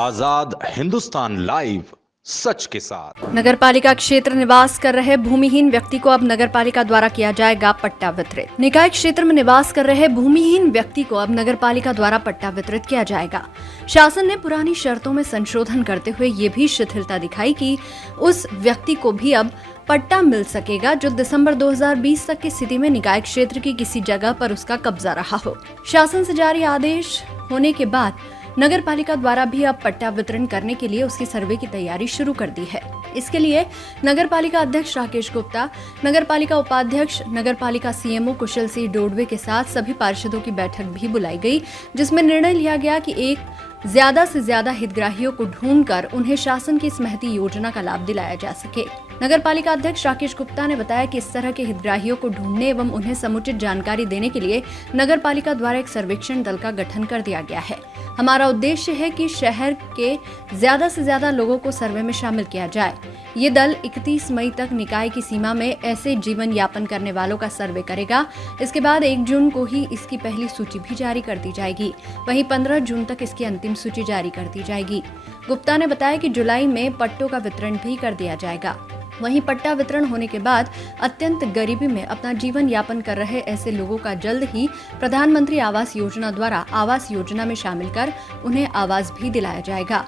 आजाद Hindustan live, सच के साथ। नगरपालिका क्षेत्र निवास कर रहे भूमिहीन व्यक्ति को अब नगरपालिका द्वारा किया जाएगा पट्टा वितरित। निकाय क्षेत्र में निवास कर रहे भूमिहीन व्यक्ति को अब नगरपालिका द्वारा पट्टा वितरित किया जाएगा। शासन ने पुरानी शर्तों में संशोधन करते हुए ये भी शिथिलता दिखाई कि उस व्यक्ति को भी अब पट्टा मिल सकेगा जो दिसंबर 2020 तक की स्थिति में निकाय क्षेत्र की किसी जगह पर उसका कब्जा रहा हो। शासन से जारी आदेश होने के बाद नगर पालिका द्वारा भी अब पट्टा वितरण करने के लिए उसकी सर्वे की तैयारी शुरू कर दी है। इसके लिए नगर पालिका अध्यक्ष राकेश गुप्ता, नगर पालिका उपाध्यक्ष, नगर पालिका सीएमओ कुशल सिंह डोडवे के साथ सभी पार्षदों की बैठक भी बुलाई गई, जिसमें निर्णय लिया गया कि ज्यादा से ज्यादा हितग्राहियों को ढूंढकर उन्हें शासन की इस महती योजना का लाभ दिलाया जा सके। नगर पालिका अध्यक्ष राकेश गुप्ता ने बताया कि इस तरह के हितग्राहियों को ढूंढने एवं उन्हें समुचित जानकारी देने के लिए नगर पालिका द्वारा एक सर्वेक्षण दल का गठन कर दिया गया है। हमारा उद्देश्य है कि शहर के ज्यादा से ज्यादा लोगों को सर्वे में शामिल किया जाए। ये दल 31 मई तक निकाय की सीमा में ऐसे जीवन यापन करने वालों का सर्वे करेगा। इसके बाद 1 जून को ही इसकी पहली सूची भी जारी कर दी जाएगी। वहीं 15 जून तक इसकी अंतिम सूची जारी कर दी जाएगी। गुप्ता ने बताया कि जुलाई में पट्टों का वितरण भी कर दिया जाएगा। वहीं पट्टा वितरण होने के बाद अत्यंत गरीबी में अपना जीवन यापन कर रहे ऐसे लोगों का जल्द ही प्रधानमंत्री आवास योजना द्वारा आवास योजना में शामिल कर उन्हें आवास भी दिलाया जाएगा।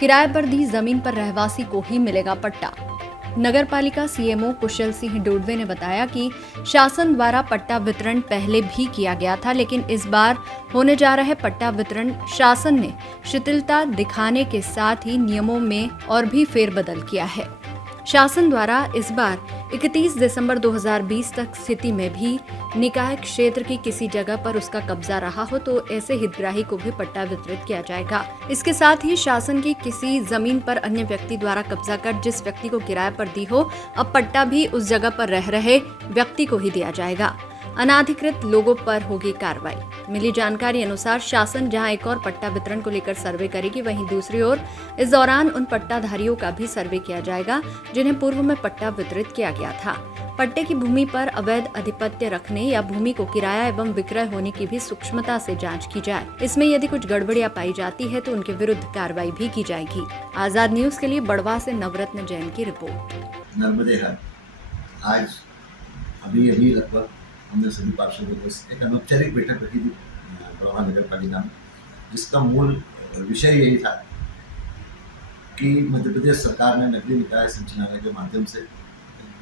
किराए पर दी जमीन पर रहवासी को ही मिलेगा पट्टा। नगर पालिका सीएमओ कुशल सिंह डोडवे ने बताया कि शासन द्वारा पट्टा वितरण पहले भी किया गया था, लेकिन इस बार होने जा रहे पट्टा वितरण शासन ने शिथिलता दिखाने के साथ ही नियमों में और भी फेरबदल किया है। शासन द्वारा इस बार 31 दिसंबर 2020 तक स्थिति में भी निकाय क्षेत्र की किसी जगह पर उसका कब्जा रहा हो तो ऐसे हितग्राही को भी पट्टा वितरित किया जाएगा। इसके साथ ही शासन की किसी जमीन पर अन्य व्यक्ति द्वारा कब्जा कर जिस व्यक्ति को किराए पर दी हो, अब पट्टा भी उस जगह पर रह रहे व्यक्ति को ही दिया जाएगा। अनाधिकृत लोगों पर होगी कार्रवाई। मिली जानकारी अनुसार शासन जहां एक और पट्टा वितरण को लेकर सर्वे करेगी, वहीं दूसरी ओर इस दौरान उन पट्टाधारियों का भी सर्वे किया जाएगा जिन्हें पूर्व में पट्टा वितरित किया गया था। पट्टे की भूमि पर अवैध अधिपत्य रखने या भूमि को किराया एवं विक्रय होने की भी सूक्ष्मता से जांच की जाए। इसमें यदि कुछ गड़बड़ियां पाई जाती है तो उनके विरुद्ध कार्रवाई भी की जाएगी। आजाद न्यूज के लिए बड़वा से नवरत्न जैन की रिपोर्ट। नर्मदे हर आज अभी लगभग हमने सभी पार्षदों को एक अनौपचारिक बैठक रखी थी बड़वा नगर पालिका में, जिसका मूल विषय यही था कि मध्य प्रदेश सरकार ने नगरीय निकाय संचालनालय के माध्यम से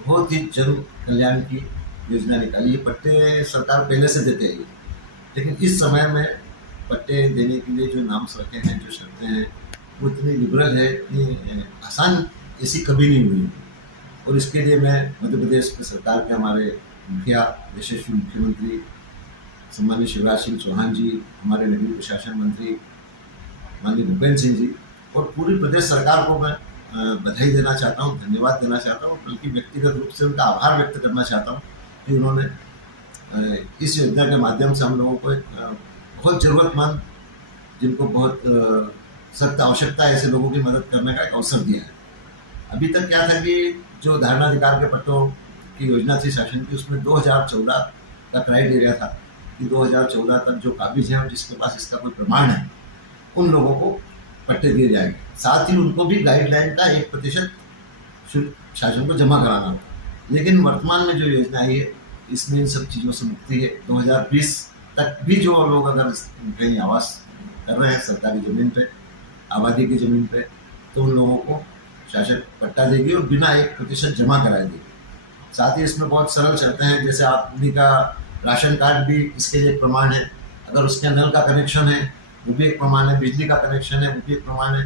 बहुत ही जन कल्याण की योजना निकाली है। पट्टे सरकार पहले से देते हैं, लेकिन इस समय में पट्टे देने के लिए जो नाम्स रखे हैं, जो शर्तें हैं, वो इतनी लिबरल है, इतनी आसान ऐसी कभी नहीं हुई। और इसके लिए मैं मध्य प्रदेश की सरकार के हमारे मुखिया, यशस्वी मुख्यमंत्री सम्मानित शिवराज सिंह चौहान जी, हमारे नगरीय प्रशासन मंत्री माननीय भूपेंद्र सिंह जी और पूरी प्रदेश सरकार को मैं बधाई देना चाहता हूँ, धन्यवाद देना चाहता हूँ, बल्कि व्यक्तिगत रूप से उनका आभार व्यक्त करना चाहता हूँ कि उन्होंने इस योजना के माध्यम से हम लोगों को एक बहुत ज़रूरतमंद, जिनको बहुत सख्त आवश्यकता है, ऐसे लोगों की मदद करने का एक अवसर दिया है। अभी तक क्या था कि जो धारणाधिकार के पट्टों की योजना थी शासन की, उसमें 2014 का क्राइटेरिया था कि 2014 तक जो काबिज है और जिसके पास इसका कोई प्रमाण है, उन लोगों को पट्टे दिए जाएंगे। साथ ही उनको भी गाइडलाइन का 1% शुल्क शासन को जमा कराना था। लेकिन वर्तमान में जो योजना आई है, इसमें इन सब चीज़ों से मुक्ति है। 2020 तक भी जो लोग अगर कहीं आवास कर रहे हैं सरकारी ज़मीन पे, आबादी की ज़मीन पे, तो उन लोगों को शासन पट्टा देगी और बिना 1% जमा कराए देगी। साथ ही इसमें बहुत सरल शर्तें हैं, जैसे आपनी का राशन कार्ड भी इसके लिए एक प्रमाण है, अगर उसके नल का कनेक्शन है वो भी एक प्रमाण है, बिजली का कनेक्शन है वो भी एक प्रमाण है,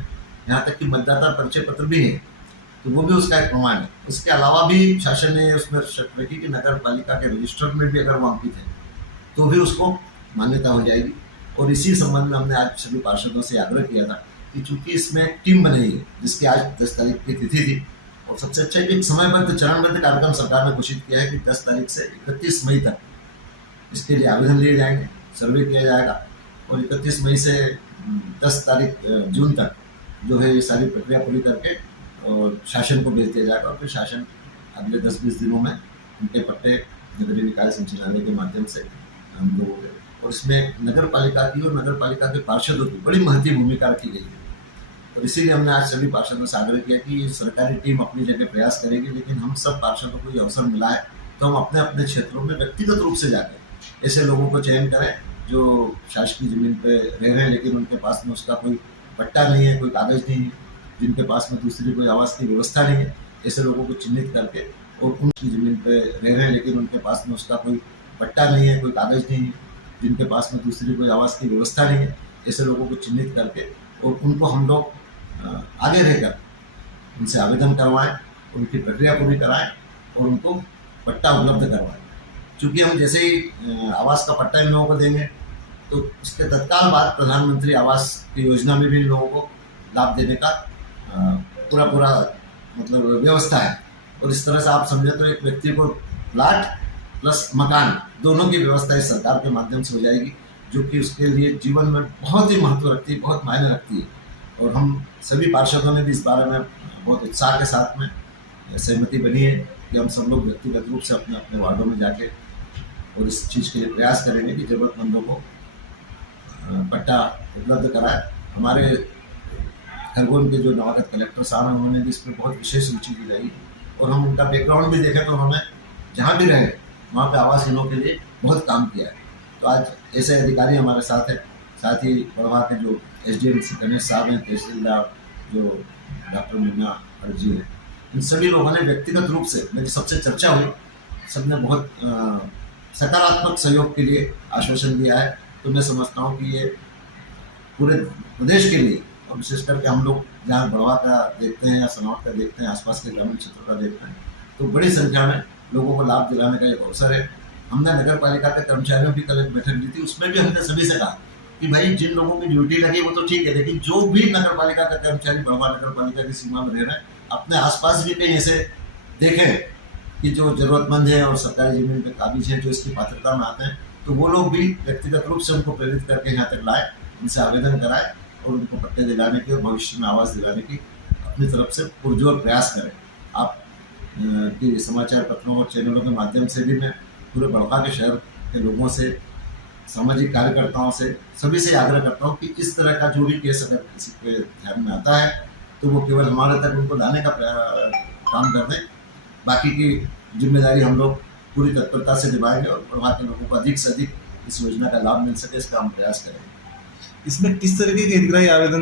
यहाँ तक कि मतदाता परिचय पत्र भी है तो वो भी उसका एक प्रमाण है। इसके अलावा भी शासन ने उसमें शर्त रखी कि नगर पालिका के रजिस्टर में भी अगर वो अंकित है तो भी उसको मान्यता हो जाएगी। और इसी संबंध में हमने आज सभी पार्षदों से आग्रह किया था कि चूंकि इसमें टीम बनी है, जिसकी आज 10 तारीख की तिथि थी, और सबसे अच्छा एक समयबद्ध चरणबद्ध कार्यक्रम सरकार ने घोषित किया है कि 10 तारीख से 31 मई तक इसके लिए आवेदन लिए जाएंगे, सर्वे किया जाएगा और 31 मई से 10 तारीख जून तक जो है ये सारी प्रक्रिया पूरी करके और शासन को भेज दिया जाएगा। और फिर शासन अगले 10-20 दिनों में उनके पट्टे नगरीय निकाय संचालनालय के माध्यम से हम लोग, और इसमें नगर पालिका की और नगर पालिका के पार्षदों की बड़ी महत्वपूर्ण भूमिका रखी गई है। और इसीलिए हमने आज सभी पार्षदों से आग्रह किया कि ये सरकारी टीम अपनी जगह प्रयास करेगी, लेकिन हम सब पार्षदों को ये अवसर मिला है तो हम अपने अपने क्षेत्रों में व्यक्तिगत रूप से जाकर ऐसे लोगों को चयन करें जो शासकीय जमीन पे रह रहे हैं लेकिन उनके पास में उसका कोई पट्टा नहीं है, कोई कागज नहीं है, जिनके पास में दूसरी कोई आवास की व्यवस्था नहीं है, ऐसे लोगों को चिन्हित करके और उनकी जमीन पे रह रहे हैं लेकिन उनके पास में उसका कोई पट्टा नहीं है, कोई कागज नहीं है, जिनके पास में दूसरी कोई आवास की व्यवस्था नहीं है, ऐसे लोगों को चिन्हित करके और उनको हम लोग आगे रहकर उनसे आवेदन करवाएं, उनकी प्रक्रिया पूरी कराएं और उनको पट्टा उपलब्ध करवाएं। क्योंकि हम जैसे ही आवास का पट्टा इन लोगों को देंगे तो उसके तत्काल बाद प्रधानमंत्री आवास की योजना में भी इन लोगों को लाभ देने का पूरा मतलब व्यवस्था है। और इस तरह से आप समझे तो एक व्यक्ति को प्लाट प्लस मकान दोनों की व्यवस्था इस सरकार के माध्यम से हो जाएगी, जो कि उसके लिए जीवन में बहुत ही महत्व रखती है, बहुत मायने रखती है। और हम सभी पार्षदों ने भी इस बारे में बहुत उत्साह के साथ में सहमति बनी है कि हम सब लोग व्यक्तिगत रूप से अपने अपने वार्डों में जाके और इस चीज़ के लिए प्रयास करेंगे कि ज़रूरतमंदों को पट्टा उपलब्ध कराए। हमारे खरगोन के जो नवागत कलेक्टर साहब हैं उन्होंने भी इसमें बहुत विशेष रुचि दिलाई और हम उनका बैकग्राउंड भी देखें तो उन्होंने जहाँ भी रहे वहाँ पे आवासहीनों के लिए बहुत काम किया है। तो आज ऐसे अधिकारी हमारे साथ हैं, साथ ही बड़वा के जो SDM गणेश साहब हैं, तहसीलदार जो डॉक्टर मीना अर्जी हैं, इन सभी लोगों ने व्यक्तिगत रूप से मेरी सबसे चर्चा हुई, सबने बहुत सकारात्मक सहयोग के लिए आश्वासन दिया है। तो मैं समझता हूँ कि ये पूरे प्रदेश के लिए और विशेष करके हम लोग जहाँ बड़वा का देखते हैं या सनौट का देखते हैं, आसपास के ग्रामीण क्षेत्रों का देखते हैं, तो बड़ी संख्या में लोगों को लाभ दिलाने का एक अवसर है। हमने नगर पालिका के कर्मचारियों की कल एक बैठक ली थी, उसमें भी हमने सभी से कहा कि भाई जिन लोगों की ड्यूटी लगी वो तो ठीक है, लेकिन जो भी नगर पालिका का कर्मचारी बड़वा नगर पालिका की सीमा में रह रहे हैं, अपने आसपास भी कहीं ऐसे देखें कि जो जरूरतमंद है और सरकारी जमीन पे काबिज है, जो इसकी पात्रता में आते हैं, तो वो लोग भी व्यक्तिगत रूप से उनको प्रेरित करके यहाँ तक लाए, उनसे आवेदन कराए और उनको पट्टे दिलाने की और भविष्य में आवास दिलाने की अपनी तरफ से पुरजोर प्रयास करें। आप कि समाचार पत्रों और चैनलों के माध्यम से भी मैं पूरे बड़ौदा के शहर के लोगों से, सामाजिक कार्यकर्ताओं से, सभी से आग्रह करता हूँ कि इस तरह का जो भी केस अगर किसी के ध्यान में आता है तो वो केवल हमारे तक उनको लाने का काम कर दें। बाकी की जिम्मेदारी हम लोग पूरी तत्परता से निभाएंगे और बड़ौदा के लोगों को अधिक से अधिक इस योजना का लाभ मिल सके, इसका हम प्रयास करेंगे। इसमें किस तरीके के हितग्राही आवेदन